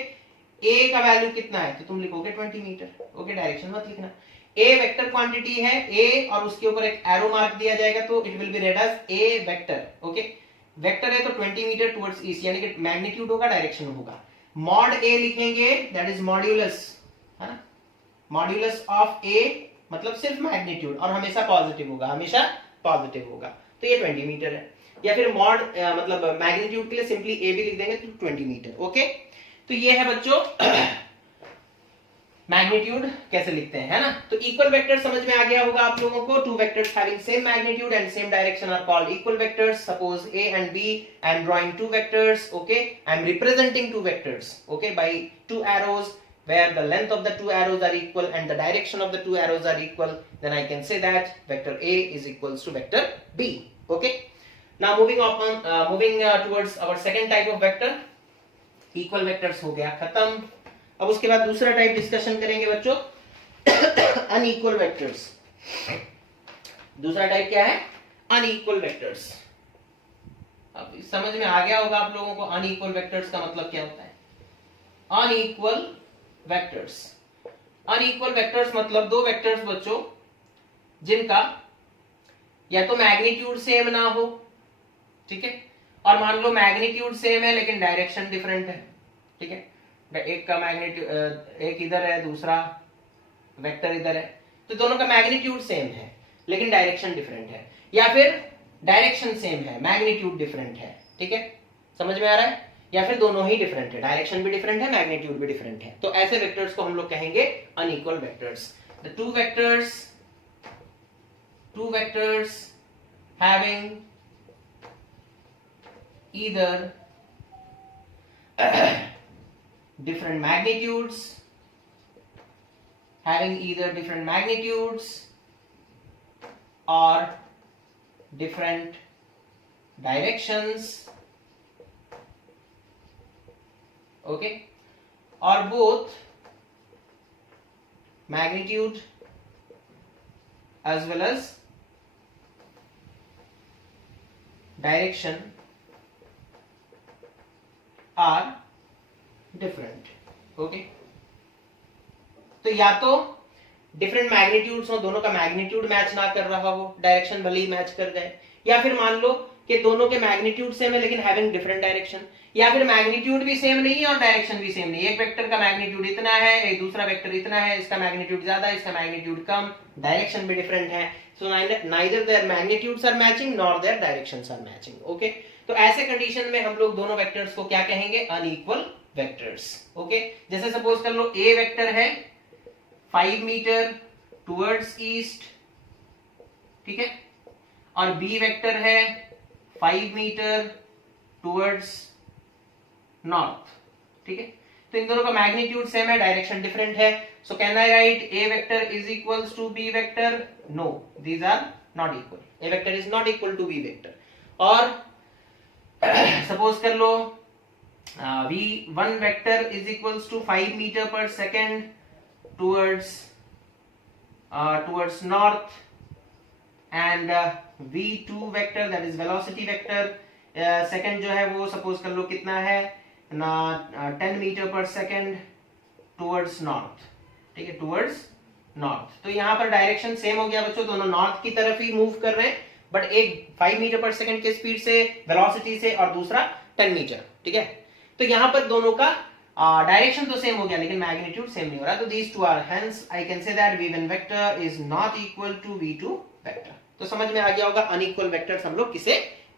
ए का वैल्यू कितना है, तो तुम लिखोगे 20 मीटर। ओके, डायरेक्शन मत लिखना। ए वेक्टर क्वांटिटी है ए और उसके ऊपर एक एरो मार्क दिया जाएगा, तो it will be read as a vector. Okay, vector है तो 20 मीटर टुवर्ड्स ईस्ट, यानी कि मैग्नीट्यूड होगा, डायरेक्शन होगा। मॉड ए लिखेंगे, दैट इज मॉड्यूलस, है ना, मॉड्यूलस ऑफ ए मतलब सिर्फ मैग्नीट्यूड, और हमेशा पॉजिटिव होगा, हमेशा पॉजिटिव होगा, तो ये 20 मीटर है। या फिर मॉड मतलब मैग्नीट्यूड के लिए सिंपली ए भी लिख देंगे तो 20 मीटर। ओके, तो ये है बच्चों मैग्नीट्यूड कैसे लिखते हैं, है ना। तो इक्वल वेक्टर समझ में आ गया होगा आप लोगों को। Two vectors having same magnitude and same direction are called equal vectors. Suppose A and B, I am drawing two vectors, okay, I am representing two vectors, okay, by two arrows where the length of the two arrows are equal and the direction of the two arrows are equal, then I can say that vector A is equals to vector B. Okay, now moving towards our second type of vector, equal vectors हो गया खत्म। अब उसके बाद दूसरा type discussion करेंगे बच्चों, unequal vectors. दूसरा टाइप क्या है, अनइक्वल वेक्टर्स। अब समझ में आ गया होगा आप लोगों को अनइक्वल वेक्टर्स का मतलब क्या होता है। अनइक्वल वेक्टर्स, अनइक्वल वेक्टर्स मतलब दो वेक्टर्स बच्चों जिनका या तो मैग्नीट्यूड सेम ना हो, ठीक है, और मान लो मैग्नीट्यूड सेम है लेकिन डायरेक्शन डिफरेंट है। ठीक है, एक का मैग्नीट्यूड, एक इधर है, दूसरा वेक्टर इधर है, तो दोनों का मैग्नीट्यूड सेम है लेकिन डायरेक्शन डिफरेंट है, या फिर डायरेक्शन सेम है, मैग्नीट्यूड डिफरेंट है। ठीक है, समझ में आ रहा है, या फिर दोनों ही डिफरेंट है, डायरेक्शन भी डिफरेंट है, मैग्नीट्यूड भी डिफरेंट है, तो ऐसे वेक्टर्स को हम लोग कहेंगे unequal vectors. The two vectors having either different magnitudes or different directions, okay, or both magnitude as well as direction are different. Okay, तो या तो डिफरेंट मैग्नीट्यूड्स हो, दोनों का मैग्नीट्यूड मैच ना कर रहा हो, डायरेक्शन भले ही मैच कर जाए, या फिर मान लो कि दोनों के मैग्नीट्यूड सेम है लेकिन हैविंग डिफरेंट डायरेक्शन, या फिर मैग्नीट्यूड भी सेम नहीं है और डायरेक्शन भी सेम नहीं है। एक वेक्टर का मैग्नीट्यूड इतना है, एक दूसरा वेक्टर इतना है, इसका मैग्नीट्यूड ज्यादा, इसका मैग्नीट्यूड कम, डायरेक्शन भी डिफरेंट है, so neither their magnitudes are matching nor their directions are matching. Okay, तो ऐसे कंडीशन में हम लोग दोनों वेक्टर्स को क्या कहेंगे, अनइक्वल वेक्टर्स। ओके, जैसे सपोज कर लो ए वेक्टर है 5 मीटर टुवर्ड्स ईस्ट, ठीक है, और बी वेक्टर है 5 मीटर टुवर्ड्स नॉर्थ। ठीक है, तो इन दोनों का मैग्नीट्यूड सेम है, डायरेक्शन डिफरेंट है, so can I write A vector is equals to B vector? No, these are not equal. A vector is not equal to B vector. और suppose कर लो v1 vector is equals to 5 meter per second towards north, and v2 vector that is velocity vector second जो है वो suppose कर लो कितना है ना 10 meter per second towards north। ठीक है, towards north, तो यहाँ पर डायरेक्शन सेम हो गया बच्चों, दोनों नॉर्थ की तरफ ही मूव कर रहे हैं, बट एक 5 मीटर पर सेकंड के स्पीड से, वेलोसिटी से, और दूसरा 10 मीटर। ठीक है, तो यहां पर दोनों का डायरेक्शन तो सेम हो गया लेकिन मैग्नीट्यूड सेम नहीं हो रहा, तो these two are, hence I can say that v1 vector is not equal to v2 vector. तो समझ में आ गया होगा अनइक्वल वेक्टर्स हम लोग किसे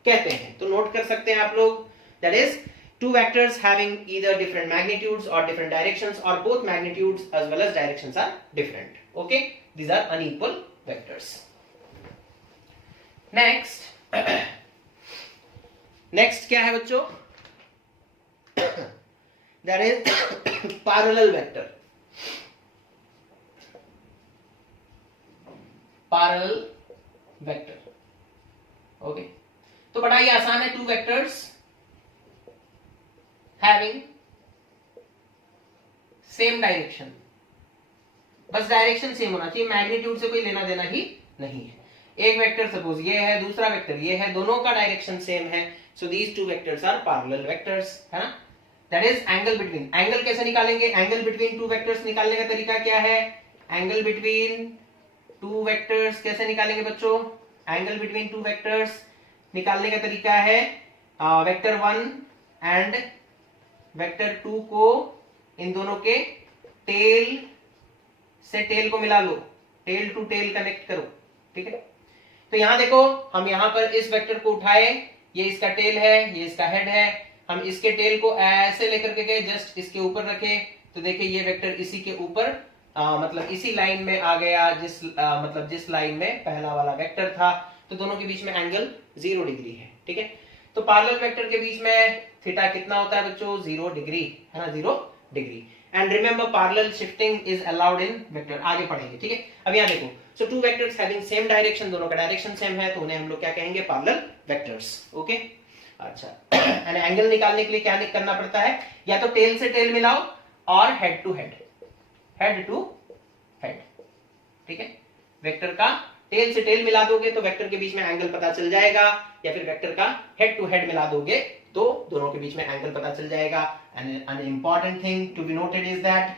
कहते हैं। तो नोट कर सकते हैं आप लोग, that is two vectors having either different magnitudes or different directions, or both magnitudes as well as directions are different. Okay, these are unequal vectors. Next, next क्या है बच्चों, that is parallel vector. Parallel vector okay, तो बड़ा ही आसान है, to vectors having same direction, बस direction same होना चाहिए, मैग्नीट्यूड से कोई लेना देना ही नहीं है। एक वेक्टर सपोज ये है, दूसरा वेक्टर ये है, दोनों का डायरेक्शन सेम है, so these two vectors are parallel vectors, है ना। That is angle between, angle कैसे निकालेंगे, एंगल बिटवीन टू वेक्टर्स निकालने का तरीका क्या है, एंगल बिटवीन टू वेक्टर्स कैसे निकालेंगे बच्चों, एंगल बिटवीन टू वेक्टर्स निकालने का तरीका है वेक्टर 1 एंड वेक्टर 2 को इन दोनों के टेल से टेल को मिला लो, टेल टू टेल कनेक्ट करो, ठीक है। तो यहां देखो, हम यहां पर इस वेक्टर को उठाए, ये इसका टेल है, ये इसका हेड है, हम इसके टेल को ऐसे लेकर के गए, जस्ट इसके ऊपर रखे, तो देखिए ये वेक्टर इसी के ऊपर मतलब इसी लाइन में आ गया, मतलब जिस लाइन में पहला वाला वेक्टर था, तो दोनों के बीच में एंगल 0 डिग्री है, ठीक है। तो पैरेलल वेक्टर के बीच में थीटा कितना होता है बच्चों, 0 डिग्री, है ना, 0 degree. And remember parallel shifting is allowed in vector, आगे पढ़ेंगे, ठीक है। अब यहां देखो, so two vectors having same direction, दोनों का डायरेक्शन सेम है, तो उन्हें हम लोग क्या कहेंगे, पैरेलल वेक्टर्स, ओके। अच्छा, एंड एंगल निकालने के लिए क्या करना पड़ता है, या तो टेल से टेल मिलाओ और head to head, head to head, ठीक है। वेक्टर का टेल से टेल मिला दोगे तो वेक्टर के बीच में एंगल पता चल जाएगा, या फिर वेक्टर का हेड टू हेड मिला दोगे तो दोनों के बीच में एंगल पता चल जाएगा। And an important thing to be noted is that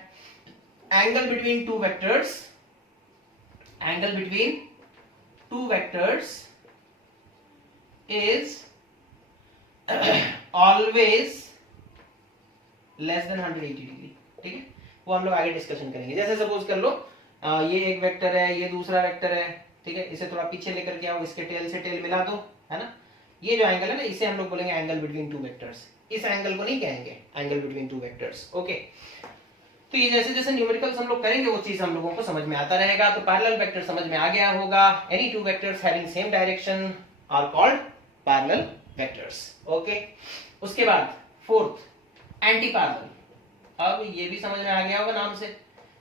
angle between two vectors is always less than 180 degree, ठीक है। वो हम लोग आगे डिस्कशन करेंगे। जैसे सपोज कर लो ये एक वेक्टर है, ये दूसरा वेक्टर है, ठीक है, इसे थोड़ा पीछे लेकर के आओ, इसके टेल से टेल मिला दो, है ना। ये जो एंगल है ना, इसे हम लोग बोलेंगे एंगल बिटवीन टू वेक्टर्स, इस एंगल को नहीं कहेंगे angle between two vectors, okay. तो ये जैसे जैसे न्यूमेरिकल्स हम लोग करेंगे वो चीज हम लोगों को समझ में आता रहेगा। तो पैरेलल वेक्टर समझ में आ गया होगा, any two vectors having same direction are called parallel vectors, okay. उसके बाद फोर्थ एंटी पैरेलल, अब ये भी समझ में आ गया होगा नाम से,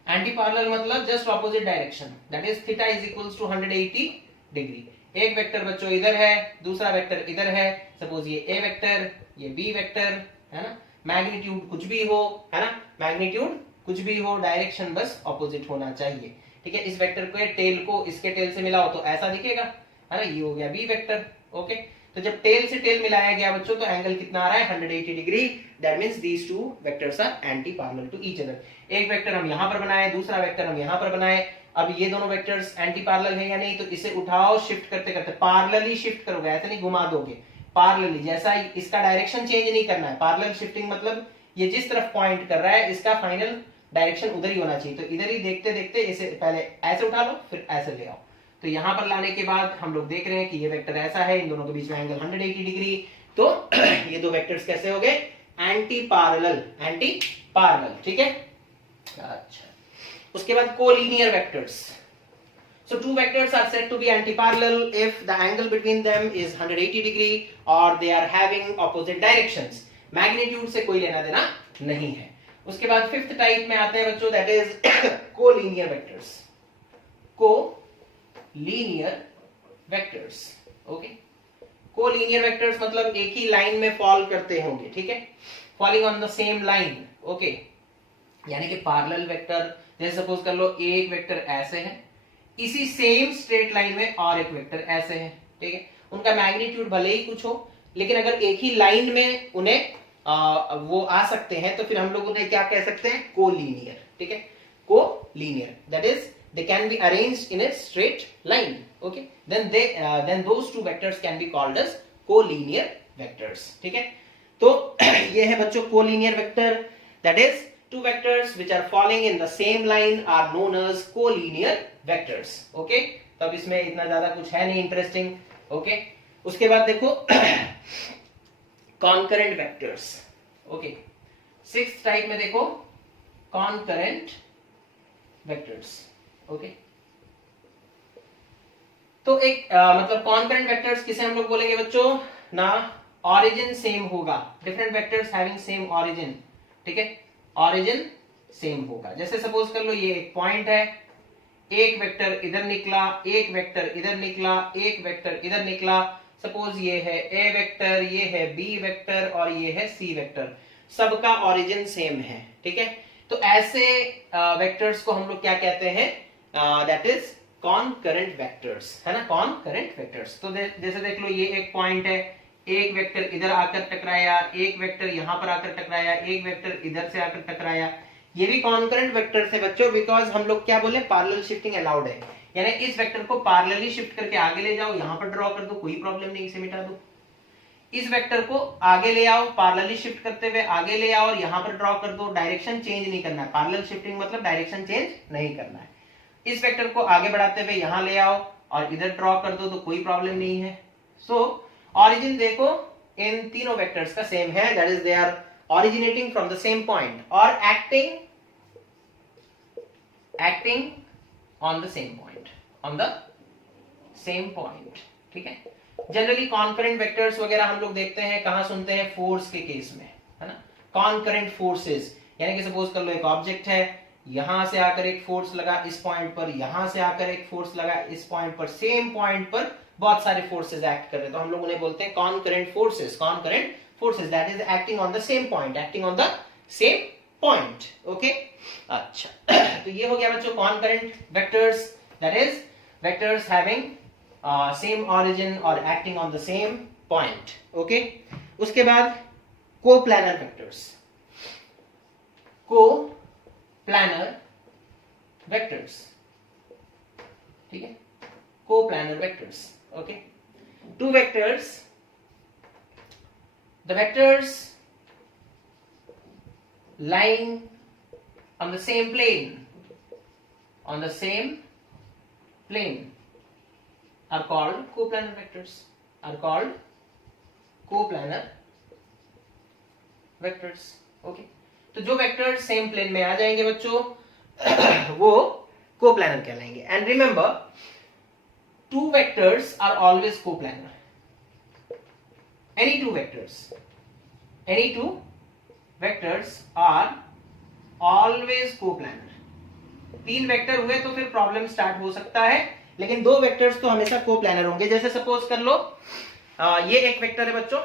एंटी पैरेलल मतलब just opposite direction, that is theta is equals to 180 degree. एक वेक्टर बच्चों इधर है, दूसरा वेक्टर इधर है, सपोज ये ए वेक्टर, ये बी वेक्टर, है ना। मैग्नीट्यूड कुछ भी हो, है ना, मैग्नीट्यूड कुछ भी हो, डायरेक्शन बस ऑपोजिट होना चाहिए, ठीक है। इस वेक्टर को टेल को इसके टेल से मिलाओ तो ऐसा दिखेगा, है ना, ये हो गया बी वेक्टर, ओके। तो जब टेल से टेल मिलाया गया बच्चों तो एंगल कितना आ रहा है, 180 degree. That means these two vectors are anti parallel to each other. एक वेक्टर हम यहां पर बनाए, दूसरा वेक्टर हम यहां पर बनाए, अब ये दोनों वेक्टर्स एंटी पैरेलल है या नहीं, तो इसे उठाओ, शिफ्ट करते करते पैरेलली शिफ्ट करोगे, ऐसे नहीं घुमा दोगे, पैरेलली, जैसा इसका डायरेक्शन चेंज नहीं करना है। पैरेलल शिफ्टिंग मतलब ये जिस तरफ पॉइंट कर रहा है इसका फाइनल डायरेक्शन उधर ही होना चाहिए, तो इधर ही देखते देखते इसे पहले ऐसे उठा लो, फिर ऐसे ले आओ। तो यहां पर लाने के बाद हम लोग देख रहे हैं कि ये वेक्टर ऐसा है, इन दोनों के बीच में एंगल 180 डिग्री, तो ये दो वेक्टर्स कैसे हो गए, एंटी पैरेलल, एंटी पैरेलल, ठीक है। अच्छा, उसके बाद collinear vectors. So two vectors are said to be antiparallel if the angle between them is 180 degree or they are having opposite directions. Magnitude से कोई लेना देना नहीं है। उसके बाद फिफ्थ टाइप में आते हैं बच्चों, that is collinear vectors. Collinear vectors, okay? Collinear vectors मतलब एक ही लाइन में फॉल करते होंगे, ठीक है, falling on the same line, okay. यानी कि पैरेलल वेक्टर, जैसे सपोज कर लो एक वेक्टर ऐसे है, इसी सेम स्ट्रेट लाइन में और एक वेक्टर ऐसे है, ठीक है। उनका मैग्नीट्यूड भले ही कुछ हो, लेकिन अगर एक ही लाइन में उन्हें वो आ सकते हैं तो फिर हम लोग उन्हें क्या कह सकते हैं, कोलिनियर, ठीक है, collinear, that is they can be arranged in a straight line, okay, then those two vectors can be called as collinear vectors, ठीक है। तो ये है बच्चों collinear vector, that is two vectors which are falling in the same line are known as collinear vectors, okay। तो अब इसमें इतना ज्यादा कुछ है नहीं इंटरेस्टिंग, ओके। उसके बाद देखो concurrent vectors, okay. Sixth type में देखो concurrent vectors, ओके। तो एक मतलब कॉन्करेंट वेक्टर्स किसे हम लोग बोलेंगे बच्चों ना, ऑरिजिन सेम होगा, different vectors having same origin, ठीक है, ऑरिजिन सेम होगा। जैसे सपोज कर लो ये एक पॉइंट है, एक वेक्टर इधर निकला, एक वेक्टर इधर निकला, एक वेक्टर इधर निकला, सपोज ये है ए वेक्टर, ये है बी वेक्टर और ये है सी वेक्टर, सबका ऑरिजिन सेम है, ठीक है। तो ऐसे वेक्टर्स को हम लोग क्या कहते हैं, दैट इज कॉनकरेंट वेक्टर्स, है ना, कॉनकरेंट वेक्टर्स। तो जैसे देख लो ये एक पॉइंट है, एक वेक्टर इधर आकर टकराया, एक वेक्टर यहां पर आकर टकराया, एक वेक्टर इधर से आकर टकराया, ये भी कॉनकरेंट वेक्टर्स है बच्चों, बिकॉज हम लोग क्या बोले, पैरेलल शिफ्टिंग अलाउड है, यानी इस वेक्टर को पैरेलली शिफ्ट करके आगे ले जाओ, यहां पर ड्रॉ कर दो, कोई प्रॉब्लम नहीं, इसे मिटा दो। इस वेक्टर को आगे ले आओ, पैरेलली शिफ्ट करते हुए आगे ले आओ और यहां पर ड्रॉ कर दो, डायरेक्शन चेंज नहीं करना है, पैरेलल शिफ्टिंग मतलब डायरेक्शन चेंज नहीं करना है। इस वेक्टर को आगे बढ़ाते हुए यहां ले आओ और इधर ड्रॉ कर दो, तो कोई प्रॉब्लम नहीं है। सो ऑरिजिन देखो इन तीनों वेक्टर्स का सेम है, that is they are originating from the same point or acting on the same point, ठीक है। जनरली कॉन्करेंट वेक्टर्स वगैरह हम लोग देखते हैं, कहां सुनते हैं, फोर्स के केस में, है ना, कॉन्करेंट फोर्सेस, यानी कि सपोज कर लो एक ऑब्जेक्ट है, यहां से आकर एक फोर्स लगा इस पॉइंट पर, यहां से आकर एक फोर्स लगा इस पॉइंट पर, सेम पॉइंट पर बहुत सारे फोर्सेस एक्ट कर रहे हैं, तो हम लोग उन्हें बोलते हैं concurrent forces, concurrent forces that is acting on the same point, okay। अच्छा तो ये हो गया बच्चों concurrent vectors, that is vectors having same origin or acting on the same point, okay। उसके बाद कोप्लानर वेक्टर्स, कोप्लानर वेक्टर्स, ठीक है, coplanar vectors, okay। Two vectors, the vectors lying on the same plane are called coplanar vectors, okay। तो जो vectors same plane में आ जाएंगे बच्चों वो कोप्लानर कहलाएंगे। And remember, two vectors are always coplanar, any two vectors are always coplanar। तीन vector हुए तो फिर प्रॉब्लम स्टार्ट हो सकता है, लेकिन दो वेक्टर्स तो हमेशा कोप्लानर होंगे। जैसे सपोज कर लो ये एक वेक्टर है बच्चों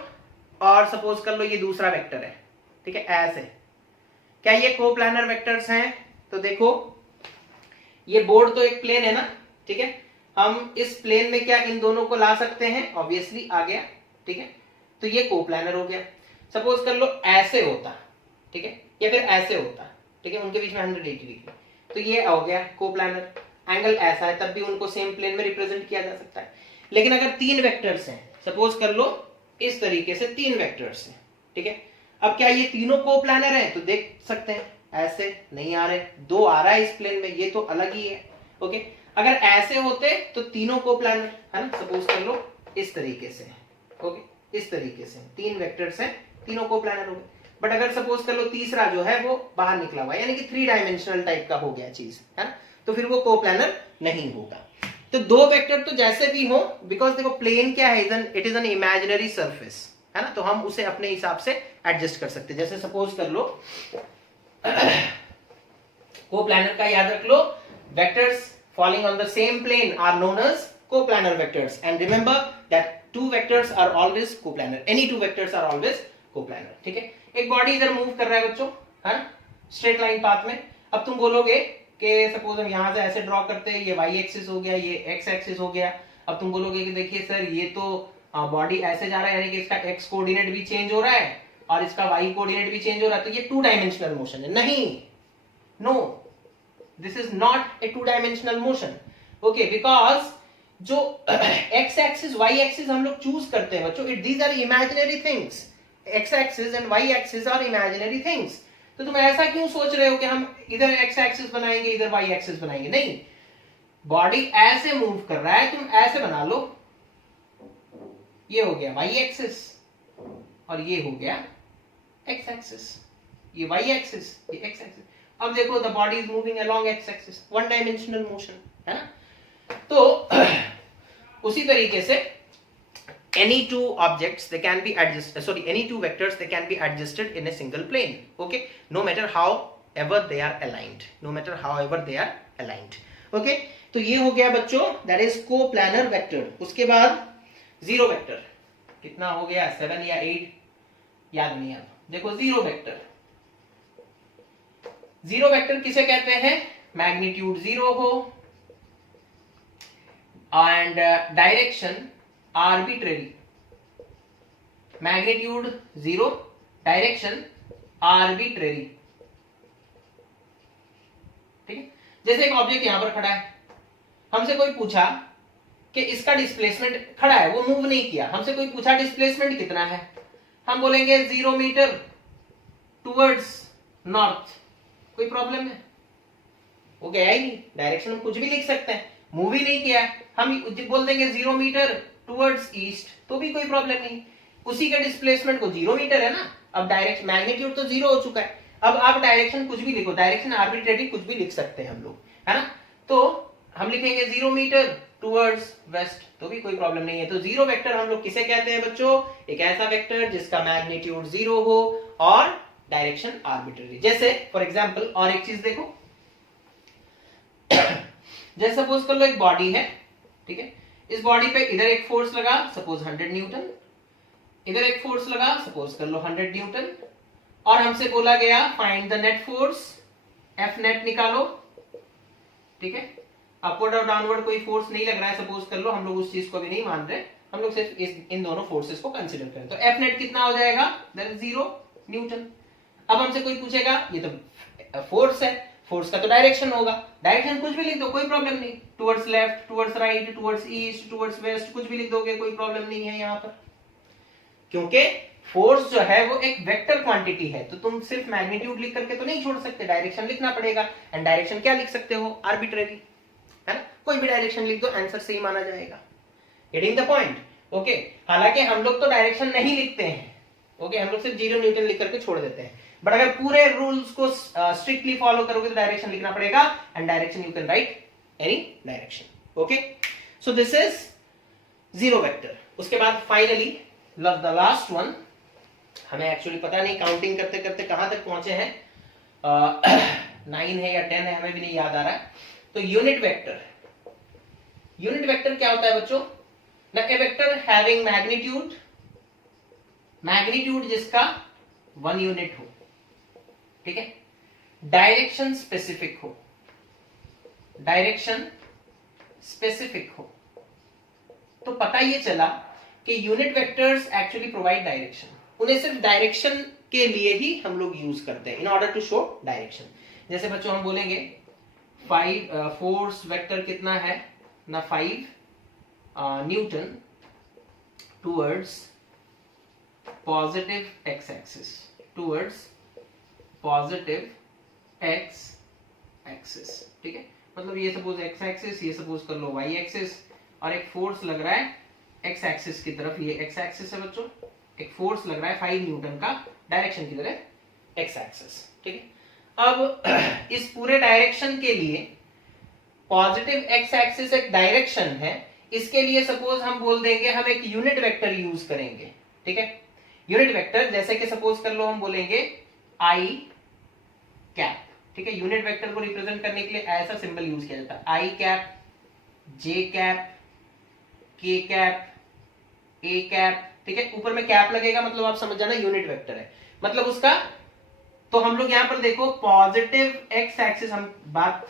और सपोज कर लो ये दूसरा वेक्टर है, ठीक है, ऐसे, क्या ये कोप्लानर वेक्टर्स हैं? तो देखो ये बोर्ड तो एक प्लेन है ना, ठीक है, हम इस प्लेन में क्या इन दोनों को ला सकते हैं, ऑब्वियसली आ गया, ठीक है, तो ये कोप्लानर हो गया। सपोज कर लो ऐसे होता, ठीक है, या फिर ऐसे होता, ठीक है, उनके बीच में 180 डिग्री, तो ये हो गया कोप्लानर। एंगल ऐसा है तब भी उनको सेम प्लेन में रिप्रेजेंट किया जा सकता है। लेकिन अगर तीन वेक्टर्स हैं, सपोज कर लो इस तरीके से तीन वेक्टर्स हैं, ठीक है, अब क्या ये तीनों कोप्लानर हैं? तो देख सकते हैं ऐसे नहीं आ रहे, दो आ रहा है इस प्लेन में, ये तो अलग ही है, ओके। अगर ऐसे होते तो तीनों कोप्लानर, है ना, सपोज कर लो इस तरीके से, ओके, इस तरीके से तीन वेक्टर्स हैं, तीनों कोप्लानर हो गए। बट अगर सपोज कर लो तीसरा जो है वो बाहर निकला हुआ है, यानी कि 3 डायमेंशनल टाइप का हो गया चीज, है ना, तो फिर वो कोप्लानर नहीं होगा। तो दो वेक्टर तो जैसे भी हो, बिकॉज देखो प्लेन क्या है, it is an imaginary surface, है ना, तो हम उसे अपने हिसाब से एडजस्ट कर सकते हैं। जैसे सपोज कर लो कोप्लानर का याद रख लो, vectors falling on the same plane are known as coplanar vectors, and remember that two vectors are always coplanar, any two vectors are always coplanar, ठीक है। एक बॉडी इधर मूव कर रहा है बच्चों, है ना, स्ट्रेट लाइन पाथ में। अब तुम बोलोगे कि सपोज हम यहां से ऐसे ड्रॉ करते हैं, ये y एक्सिस हो गया, ये x एक्सिस हो गया। अब तुम बोलोगे कि देखिए सर ये तो बॉडी ऐसे जा रहा है, यानी कि इसका x कोऑर्डिनेट भी चेंज हो रहा है और इसका y कोऑर्डिनेट भी चेंज हो रहा है, तो ये 2 डायमेंशनल मोशन है। नहीं, no, this is not a 2-dimensional motion, okay, because जो x axis y axis हम लोग चूज करते हैं बच्चों, these are imaginary things, x axis and y axis are imaginary things। तो तुम ऐसा क्यों सोच रहे हो कि हम इधर x axis बनाएंगे इधर y axis बनाएंगे? नहीं, बॉडी ऐसे मूव कर रहा है, तुम ऐसे बना लो, ये हो गया y axis और ये हो गया x axis, ये y axis, ये x axis। अब देखो the body is moving along x axis, 1 dimensional motion, है ना। तो उसी तरीके से any two objects they can be adjusted, sorry, any two vectors they can be adjusted in a single plane. Okay, no matter however they are aligned, no matter however they are aligned. Okay, तो ये हो गया बच्चों, that is coplanar vector. उसके बाद zero vector. कितना हो गया, 7 या 8 याद नहीं है. देखो जीरो वेक्टर, जीरो वेक्टर किसे कहते हैं, मैग्नीट्यूड जीरो हो and direction arbitrary. Magnitude zero, direction arbitrary. ठीक है, जैसे एक ऑब्जेक्ट यहां पर खड़ा है, हमसे कोई पूछा कि इसका डिस्प्लेसमेंट, खड़ा है वो मूव नहीं किया, हमसे कोई पूछा डिस्प्लेसमेंट कितना है, हम बोलेंगे 0 मीटर टुवर्ड्स नॉर्थ. कोई प्रॉब्लम है, वो गया ही नहीं, डायरेक्शन हम कुछ भी लिख सकते हैं, मूव ही नहीं किया, हम बोल देंगे 0 मीटर टुवर्ड्स ईस्ट, तो भी कोई प्रॉब्लम नहीं. उसी के डिस्प्लेसमेंट को 0 मीटर है ना, अब डायरेक्शन मैग्नीट्यूड तो 0 हो चुका है, अब आप डायरेक्शन कुछ भी लिखो, डायरेक्शन आर्बिट्रेरी कुछ भी लिख सकते हैं हम लोग, है ना. तो हम लिखेंगे 0 मीटर टुवर्ड्स वेस्ट, तो भी कोई प्रॉब्लम नहीं है. तो जीरो वेक्टर हम लोग किसे कहते हैं बच्चों, एक ऐसा वेक्टर जिसका मैग्नीट्यूड 0 हो और डायरेक्शन आर्बिट्रेरी. जैसे फॉर एग्जांपल और एक चीज देखो, जैसे सपोज कर लो एक बॉडी है, ठीक है, इस बॉडी पे इधर एक फोर्स लगा सपोज 100 न्यूटन, इधर एक फोर्स लगा सपोज कर लो 100 न्यूटन, और हमसे बोला गया find the net force, F net निकालो. ठीक है, अपवर्ड और डाउनवर्ड कोई फोर्स नहीं लग रहा है सपोज कर लो, हम लोग उस चीज को भी नहीं मान रहे, हम लोग सिर्फ इन दोनों फोर्सेस को कंसीडर करें. तो एफ नेट कितना हो जाएगा, दैट इज 0 न्यूटन. अब हमसे कोई पूछेगा, ये तो फोर्स है, फोर्स का तो डायरेक्शन होगा, डायरेक्शन कुछ भी लिख दो कोई प्रॉब्लम नहीं, towards left, towards right, towards east, towards waste, कुछ भी लिख दोगे कोई प्रॉब्लम नहीं है यहाँ पर, क्योंकि फोर्स जो है वो एक वेक्टर क्वांटिटी है. तो तुम सिर्फ मैग्नीट्यूड लिख करके तो नहीं छोड़ सकते, डायरेक्शन लिखना पड़ेगा. एंड डायरेक्शन क्या लिख सकते हो, आर्बिट्रेरी, है ना, कोई भी डायरेक्शन लिख दो, आंसर सही माना जाएगा. Getting the point. ओके, हालांकि हम लोग तो डायरेक्शन नहीं लिखते हैं, ओके, हम लोग सिर्फ 0 न्यूटन लिख करके छोड़ देते हैं, बट अगर पूरे रूल्स को स्ट्रिक्टली फॉलो करोगे तो डायरेक्शन लिखना पड़ेगा. And direction you can write any direction. Okay, so this is zero vector. उसके बाद फाइनली द लास्ट वन, हमें एक्चुअली पता नहीं काउंटिंग करते करते कहां तक पहुंचे हैं, 9 है या 10 है, हमें भी नहीं याद आ रहा है. तो यूनिट वेक्टर, यूनिट वेक्टर क्या होता है बच्चों, न ए वेक्टर हैविंग मैग्नीट्यूड, मैग्नीट्यूड जिसका 1 यूनिट हो, ठीक है, डायरेक्शन स्पेसिफिक हो, डायरेक्शन स्पेसिफिक हो. तो पता ये चला कि unit vectors actually provide direction, उन्हें सिर्फ डायरेक्शन के लिए ही हम लोग यूज करते हैं in order to show direction. जैसे बच्चों हम बोलेंगे 5 फोर्स वेक्टर कितना है ना, 5 Newton towards positive x axis, towards positive x axis. ठीक है, मतलब ये सपोज एक्स एक्सिस, ये सपोज कर लो वाई एक्सिस, और एक फोर्स लग रहा है एक्स एक्सिस की तरफ, ये एक्स एक्सिस है बच्चों, एक फोर्स लग रहा है 5 न्यूटन का डायरेक्शन की तरफ एक्स एक्सिस. ठीक है, अब इस पूरे डायरेक्शन के लिए पॉजिटिव एक्स एक्सिस एक डायरेक्शन है, इसके लिए सपोज हम बोल देंगे हम एक यूनिट वेक्टर यूज करेंगे. ठीक है, यूनिट वेक्टर जैसे कि सपोज कर लो हम बोलेंगे आई कैप. ठीक है, यूनिट वेक्टर को रिप्रेजेंट करने के लिए ऐसा सिंबल यूज किया जाता है, आई कैप, जे कैप, के कैप, ए कैप. ठीक है, ऊपर में कैप लगेगा मतलब आप समझ जाना यूनिट वेक्टर है, मतलब उसका. तो हम लोग यहां पर देखो पॉजिटिव एक्स एक्सिस, हम बात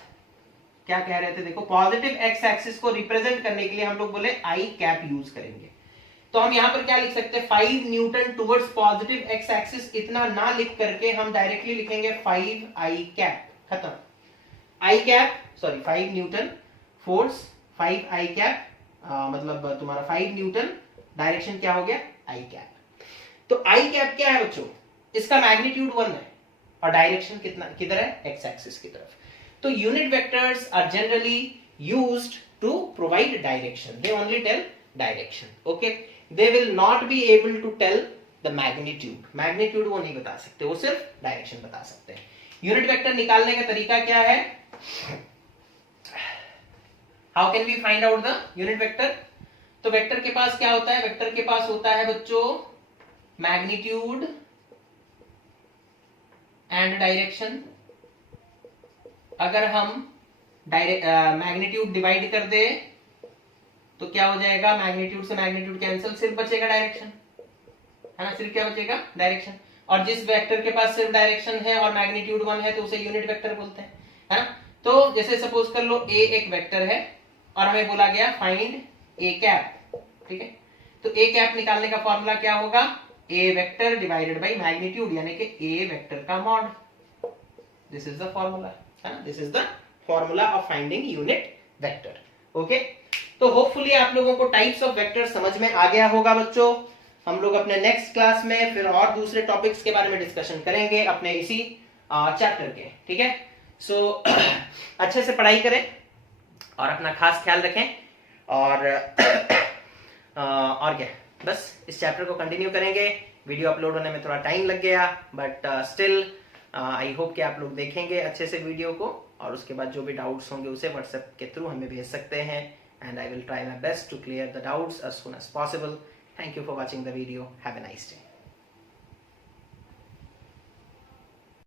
क्या कह रहे थे, देखो पॉजिटिव एक्स एक्सिस को रिप्रेजेंट करने के लिए हम लोग बोले आई कैप यूज करेंगे. तो हम यहां पर क्या लिख सकते हैं, 5 Newton towards positive x axis, इतना ना लिख करके हम डायरेक्टली लिखेंगे 5 आई कैप, खत्म. आई कैप, सॉरी 5 न्यूटन फोर्स, 5 आई कैप, मतलब तुम्हारा 5 न्यूटन, डायरेक्शन क्या हो गया आई कैप. तो आई कैप क्या है बच्चों, इसका मैग्नीट्यूड 1 है और डायरेक्शन कितना किधर है, एक्स एक्सिस की तरफ. तो unit vectors are generally used to provide direction, they only tell direction. Okay, they will not be able to tell the magnitude, magnitude वो नहीं बता सकते, वो सिर्फ डायरेक्शन बता सकते हैं. यूनिट वेक्टर निकालने का तरीका क्या है, how can we find out the unit vector. तो वेक्टर के पास क्या होता है? वेक्टर के पास होता है बच्चों मैग्नीट्यूड एंड डायरेक्शन। अगर हम मैग्नीट्यूड डिवाइड कर दे तो क्या हो जाएगा? मैग्नीट्यूड से मैग्नीट्यूड कैंसिल, सिर्फ बचेगा डायरेक्शन, है ना? सिर्फ क्या बचेगा? डायरेक्शन। और जिस वेक्टर के पास सिर्फ डायरेक्शन है और मैग्नीट्यूड 1 है तो उसे यूनिट वेक्टर बोलते हैं, है ना? तो जैसे सपोज कर लो ए एक वेक्टर है और हमें बोला गया फाइंड ए कैप, ठीक है? तो ए कैप निकालने का फॉर्मूला क्या होगा? ए वेक्टर डिवाइडेड बाई मैग्नीट्यूड, यानी कि ए वेक्टर का mod. This is the formula, है ना? This is the formula of finding unit vector. Okay, तो होपफुली आप लोगों को टाइप्स ऑफ वेक्टर समझ में आ गया होगा बच्चों। हम लोग अपने नेक्स्ट क्लास में फिर और दूसरे टॉपिक्स के बारे में डिस्कशन करेंगे अपने इसी चैप्टर के, ठीक है? सो अच्छे से पढ़ाई करें और अपना खास ख्याल रखें और क्या, बस इस चैप्टर को कंटिन्यू करेंगे। वीडियो अपलोड होने में थोड़ा टाइम लग गया, बट स्टिल आई होप कि आप लोग देखेंगे अच्छे से वीडियो को, और उसके बाद जो भी डाउट्स होंगे उसे व्हाट्सएप के थ्रू हमें भेज सकते हैं, and I will try my best to clear the doubts as soon as possible. Thank you for watching the video. Have a nice day.